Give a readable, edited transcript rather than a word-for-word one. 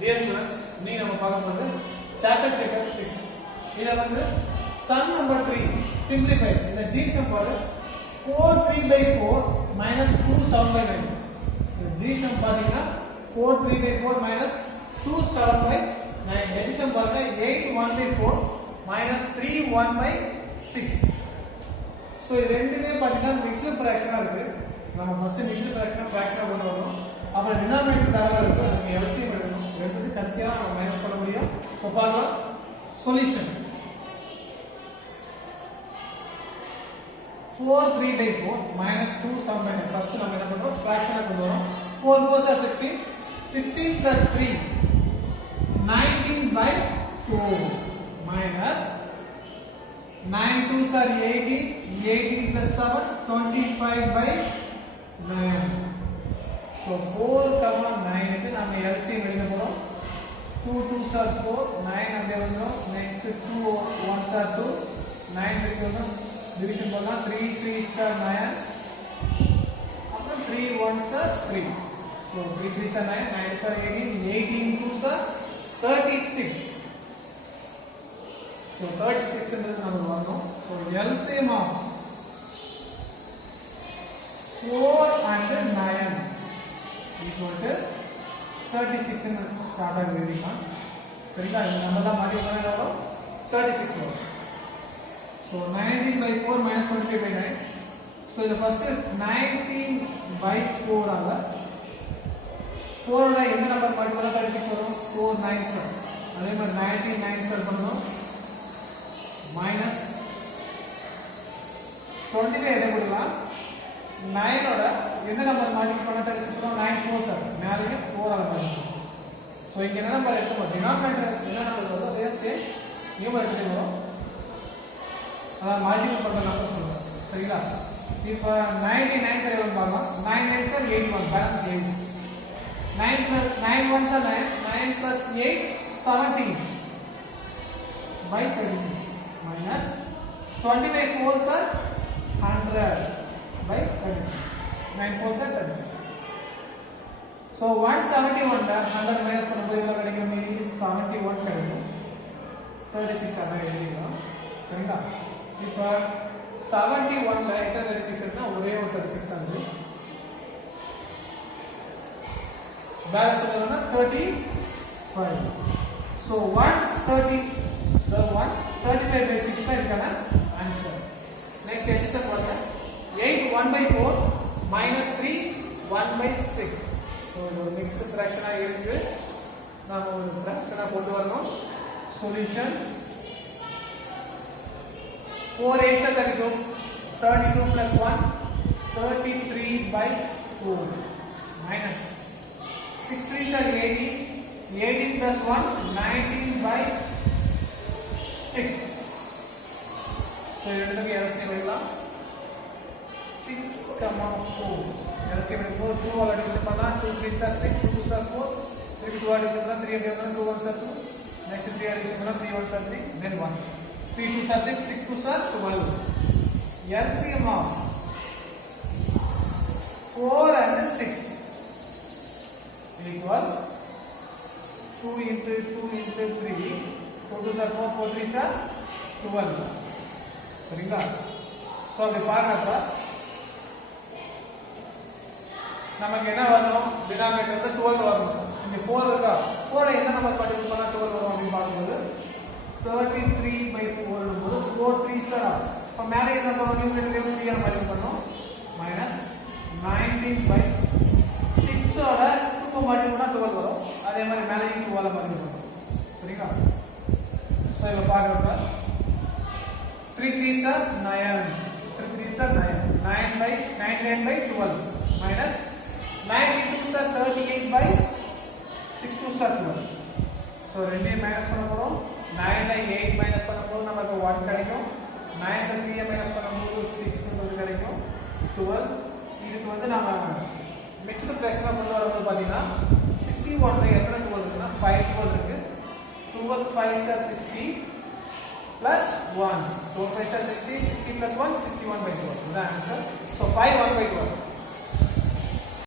Dear students, நீங்க நம்ம பார்க்க போறது chapter checker 6. இத வந்து sum number 3 simplify. இந்த g sum பாரு 4 3/4 minus 2 7/9. இந்த g sum பாத்தீங்கன்னா 4 3/4 minus 2 7/9. h sum பாருங்க 8 1/4 minus 3 1/6. சோ இது ரெண்டுமே பாத்தீங்கன்னா மிக்ஸ்டு ஃபிராக்ஷனா இருக்கு. நம்ம ஃபர்ஸ்ட் மிக்ஸ்டு ஃபிராக்ஷனா கொண்டு வரணும். அப்புறம் டினாமினேட்டர் தரவா இருக்கு. அதுக்கு எல்சிஎம் எடுக்கணும். ரெண்டுக்கு கடைசியா நம்ம மைனஸ் பண்ண முடியும். இப்போ பார்க்கலாம் சொல்யூஷன். 4 3/4 minus 2 7/9. ஃபர்ஸ்ட் நம்ம என்ன பண்றோம்? ஃபிராக்ஷனா கொண்டு வரோம். 4 4s are 16. 16 plus 3 19/4 minus 9 2s are 18. 18 plus 7 25/9. So 4, 9 க்கு நாம LCM எழுத போறோம். 2 2s are 4, 9 அப்படியே வந்துரும். Next 2 1s are 2, 9 இருக்கு வந்துரும். டிவிஷன் பண்ணலாம். 3 3s are 9. அப்புறம் 3 1s are 3. So 3 3s are 9, 9 2s are 18, 18 2s are 36. So 36 ன்றது நமக்கு வரணும். So LCM of 4 and 9 equal to 36 ன்னு ஸ்டார்ட் ஆகி எழுதிக்கலாம். சரிங்களா? இந்த நம்ம தான் மாத்தி பண்ணா எவ்வளவு? 36 வரும். So 19/4 minus 25/9. So the first 19/4 ஆக 4 ஓட எந்த நம்பர் மாத்தி பண்ணா 36 வரும்? 4 9s. அதே மாதிரி 19 9s பண்ணனும். minus 25 என்ன கொடுக்கலாம்? 9 ஓட எந்த நம்பர் மல்டிப்ளை பண்ணா 36 வரும்? 9 4s மேலே 4 ஆல மல்டிப்ளை. சோ இங்க என்ன நம்பர் எடுத்துறோம்? டினாமினேட்டர் என்ன நம்பர் வருதோ அதே சேம் நியூமரேட்டர் வரும். அத மல்டிப்ளை பண்ற நம்பர் சொல்றோம். சரிங்களா? இப்போ 99 சரி எவ்வளவு பாருங்க. 9 9s are 81, balance 8. 9 plus 9 1s are 9, 9 plus 8 17/36 minus 25 4s are 100/36. 9 4s are 36. So 171 100 minus பண்ணும்போது என்ன கிடைக்கும்? 71 கிடைக்கும். 36 அத எழுதிடலாம். சரிங்களா? இப்போ 71 ல எத்தனை 36 இருக்குன்னா ஒரே ஒரு 36 தான் இருக்கு. பேலன்ஸ் எவ்வளவுனா 35. So 135/6 தான் இதுக்கான ஆன்சர். நெக்ஸ்ட் எக்ஸசைஸ் பாருங்க. 8 1/4 minus 3 1/6. So இது ஒரு மிக்ஸ்டு ஃபிராக்ஷனா இருக்கு. நாம ஒரு ஃபிராக்ஷனா கொண்டு வரணும். Solution 4 8s are 32. 32 plus 1 33/4 minus 6 3s are 18. 18 plus 1 19/6. So இதுக்கு LCM எடுக்கலாம். 6, 4 LCM எடுக்கும். 2 ஆல டிவிஷன் பண்ணா 2 3s are 6, 2 2s are 4, 3 2 ஆல டிவிஷன் பண்ணா 3 அப்படியே வரும். 2 1s are 2, next 3 ஆல டிவிஷன் பண்ணா 3 1s are 3, then 1. 3 2s are 6, 6 2s are 12. LCM of 4 and 6 equal 2 into 2 into 3, 4 2s are 4, 4 3s are 12. சரிங்களா? சோ அப்படி பார்க்கறப்ப நமக்கு என்ன வரணும்? டினாமினேட்டர் வந்து 12 வரணும். இங்க 4 இருக்கா? 4 எந்த நம்பர் மல்டிப்ளை பண்ணா 12 வரும் அப்படி பாக்கும்போது 33/4 னும்போது 4 3s are. அப்ப மேலே என்ன பண்ணனும்? நியூமரேட்டர்ல 3 ஆல மல்டிப்ளை பண்ணனும். minus 19/6 ஓட 2 மல்டிப்ளை பண்ணா 12 வரும். அதே மாதிரி மேலே 2 ஆல மல்டிப்ளை பண்ணனும். சரிங்களா? சோ இத பார்க்கறப்ப 3 3s are 9. 3 3s are 9. 9/12 minus 9 2s are 38/6 2s are 12. So ரெண்டையும் மைனஸ் பண்ண போறோம். 9 ல 8 மைனஸ் பண்ணும்போது நமக்கு 1 கிடைக்கும். 9 ல 3 மைனஸ் பண்ணும்போது 6 ன்றது கிடைக்கும். 12. இதுக்கு வந்து நாம மிக்ஸ்டு ஃபிராக்ஷனா கொண்டு வரும்போது பாத்தீங்கன்னா 61 ல எத்தனை 12 இருக்குன்னா 5 12 இருக்கு. 12 5s are 60 plus 1. 12 5s are 60, 60 plus 1 61/12. That's the answer. So 5 1/12.